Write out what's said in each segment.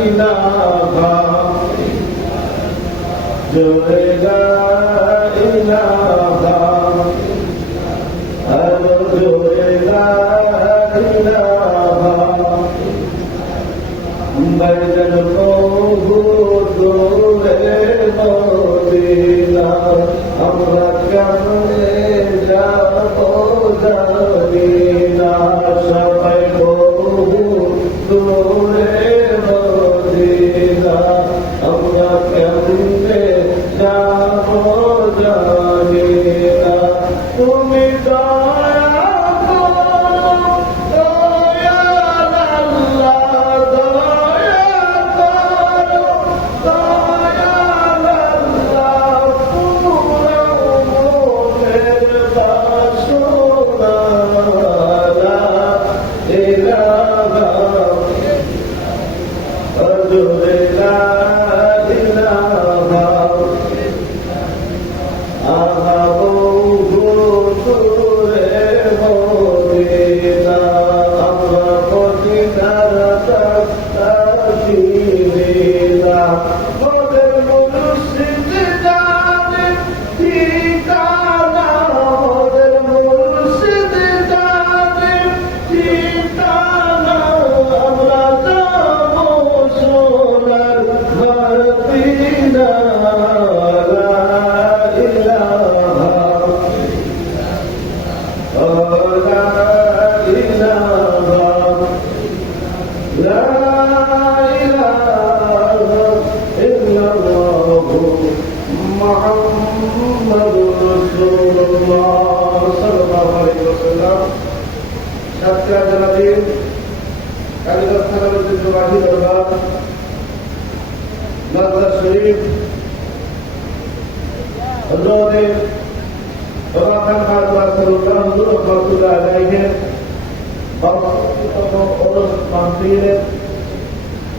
ইলাহা জোরে লা ইলাহা আর জোরে লা ইলাহা বাইজান প্রভু দূরে মদিনা আমরা কেমনে যাব জানি না সবাই প্রভু দূরে মদিনা আমরা কেমনে যাব জানি না তুমি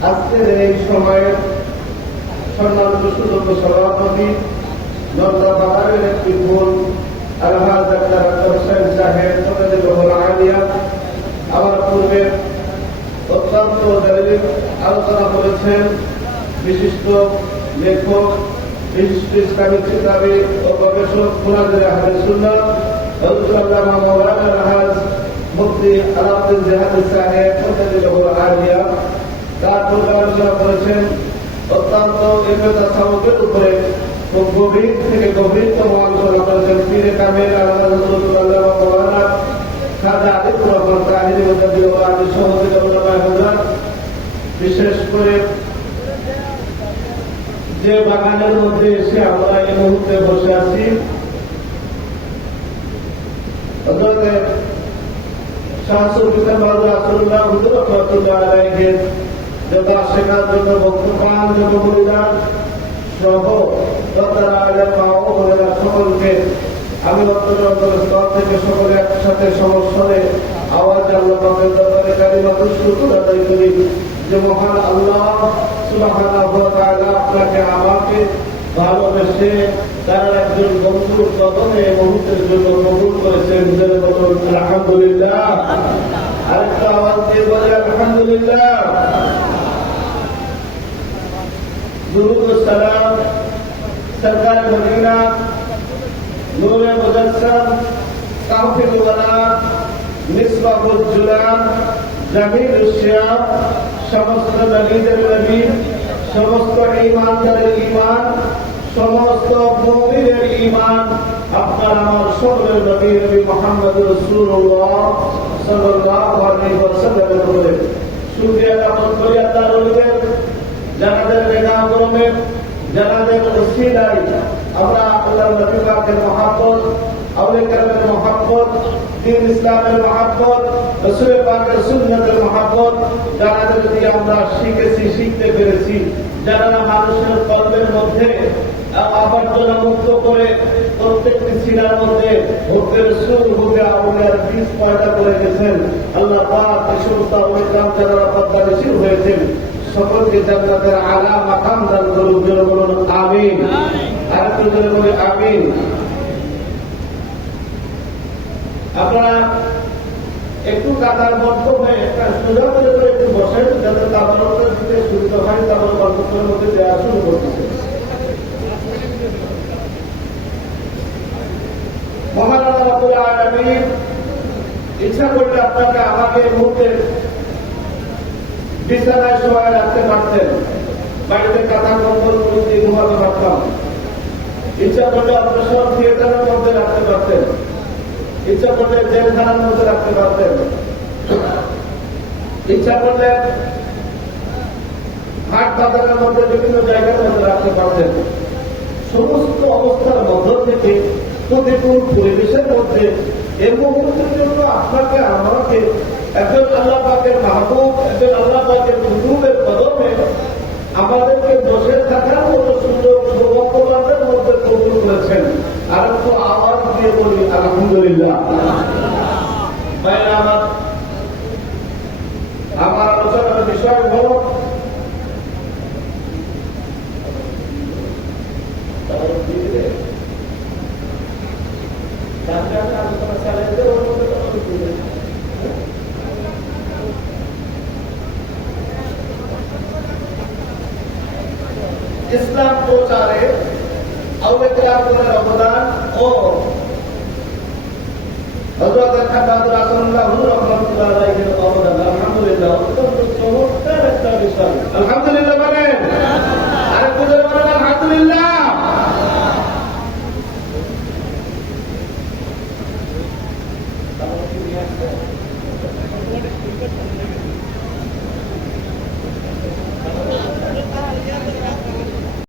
আজকের এই সময়ে সম্মানিত সুযোগ্য সভাপতি নর্দা বাহারের একটি বোন আলহাজ ডাক্তার হোসেন সাহেব আলিয়া আমার পূর্বে অত্যন্ত আলোচনা করেছেন বিশিষ্ট লেখক বিশিষ্ট ইসলামী চিন্তাবিদ ও গবেষক মুনাজির আহলে সুন্নাহ আল্লামা মাওলানা আলহাজ মুফতি আলাউদ্দিন জাহাদি সাহেব আলিয়া তার আলোচনা করেছেন অত্যন্ত ইলমের সামগ্রীর উপরে খুব গভীর থেকে গভীরতম আলোচনা করেছেন পীরে কামেল আল্লামা মাওলানা খাজা আলিকুর রহমান তাহিরি মুজাদ্দিদ আলী সহযোগী উলামায়ে হযরত বিশেষ করে যে বাগানের মধ্যে এসে আমরা এই মুহূর্তে বসে আছি শাহসুল ইসলাম রাসূলুল্লাহ হুজুর রাহমাতুল্লাহ আলাইহি যেটা শেখার জন্য বক্তব্যান জন্য বলিদান সহ তারা আলেমা ও ওলামা সকলকে আমি অন্তরের স্তর থেকে সকলে একসাথে সমস্বরে আওয়াজ আল্লাহ পাকের দরবারে কালিমাতুল শুকর আদায় করি যে মহান আল্লাহ সুবহানাহু ওয়া তাআলা আপনাকে আমাকে ভালোবেসে তার একজন বন্ধুর কদমে মুহূর্তের জন্য কবুল করেছেন বলুন আলহামদুলিল্লাহ আরেকটা আওয়াজ দিয়ে বলে আলহামদুলিল্লাহ দুরূদ ও সালাম সরকার মদিনা নূরে মুজাসসাম কাফিল ওয়ালা মিসবাহুল জুলান জামিলুশ শিয়াব সমস্ত নবীদের নবী সমস্ত ঈমানদারের ঈমান সমস্ত মুমিনের ঈমান আপনার আমার সকলের নবী নবী মুহাম্মদ রাসূলুল্লাহ সাল্লাল্লাহু আলাইহি ওয়াসাল্লামের উপরে শুকরিয়া জ্ঞাপন করি আল্লাহর ওলিদের যাদের নেকামে যাদের ওসিলায় আমরা আল্লাহর নবী পাকের মহব্বত আউলিয়া কেরামের মহব্বত দ্বীন ইসলামের মহব্বত রাসূল পাকের সুন্নাতের মহব্বত যাদের দিয়ে আমরা শিখেছি শিখতে পেরেছি যারা মানুষের কলবের মধ্যে আবর্জনা মুক্ত করে প্রত্যেকটি সিনার মধ্যে হুকের সুর হুকে আউলিয়ার বীজ পয়দা করে গেছেন আল্লাহ পাক এই সমস্ত আউলিয়া কেরাম যারা পদ্মানিশী হয়েছেন সকলকে জান্নাতের আলা মাকাম দান করুন জোরে বলুন আমিন আর একটু জোরে বলি আমিন আপনারা একটু কাতার বদ্ধ হয়ে একটা সোজা করে একটু বসেন যাতে তাবারকের দিকে শুরু হয় বছরের মধ্যে দেওয়া শুরু করতেছে। মহান আল্লাহ রাব্বুল আলামিন ইচ্ছা করলে আপনাকে আমাকে এই মুহূর্তে বিছানায় শোয়ায় রাখতে পারতেন, বাড়িতে কাঁথা কম্বল মুড়ি দিয়ে ঘুমাতে পারতাম। ইচ্ছা করলে অপারেশন থিয়েটারের মধ্যে রাখতে পারতেন, ইচ্ছা করলে জেলখানার মধ্যে রাখতে পারতেন, ইচ্ছা করলে হাট বাজারের মধ্যে বিভিন্ন জায়গার মধ্যে রাখতে পারতেন। সমস্ত অবস্থার মধ্য থেকে প্রতিকূল পরিবেশের মধ্যে এই মুহূর্তের জন্য আপনাকে আমাকে একজন আল্লাহ পাকের মাহবুব, একজন আল্লাহ পাকের কুতুবের কদমে আমাদেরকে বসে থাকার মতো সুযোগ সৌভাগ্যবানদের মধ্যে কবুল করেছেন। আর একটু আওয়াজ দিয়ে বলি আলহামদুলিল্লাহ। আমার আলোচনার বিষয় হল ইসলাম প্রচারে আউলিয়া কেরামগণের অবদান ও হযরত খানবাদ রাসূলুল্লাহ রাহমাতুল্লাহ আলাইহির অবদান আলহামদুলিল্লাহ অত্যন্ত চমৎকার একটা বিষয়। আলহামদুলিল্লাহ বলেন, আর একটু জোরে বলেন আলহামদুলিল্লাহ।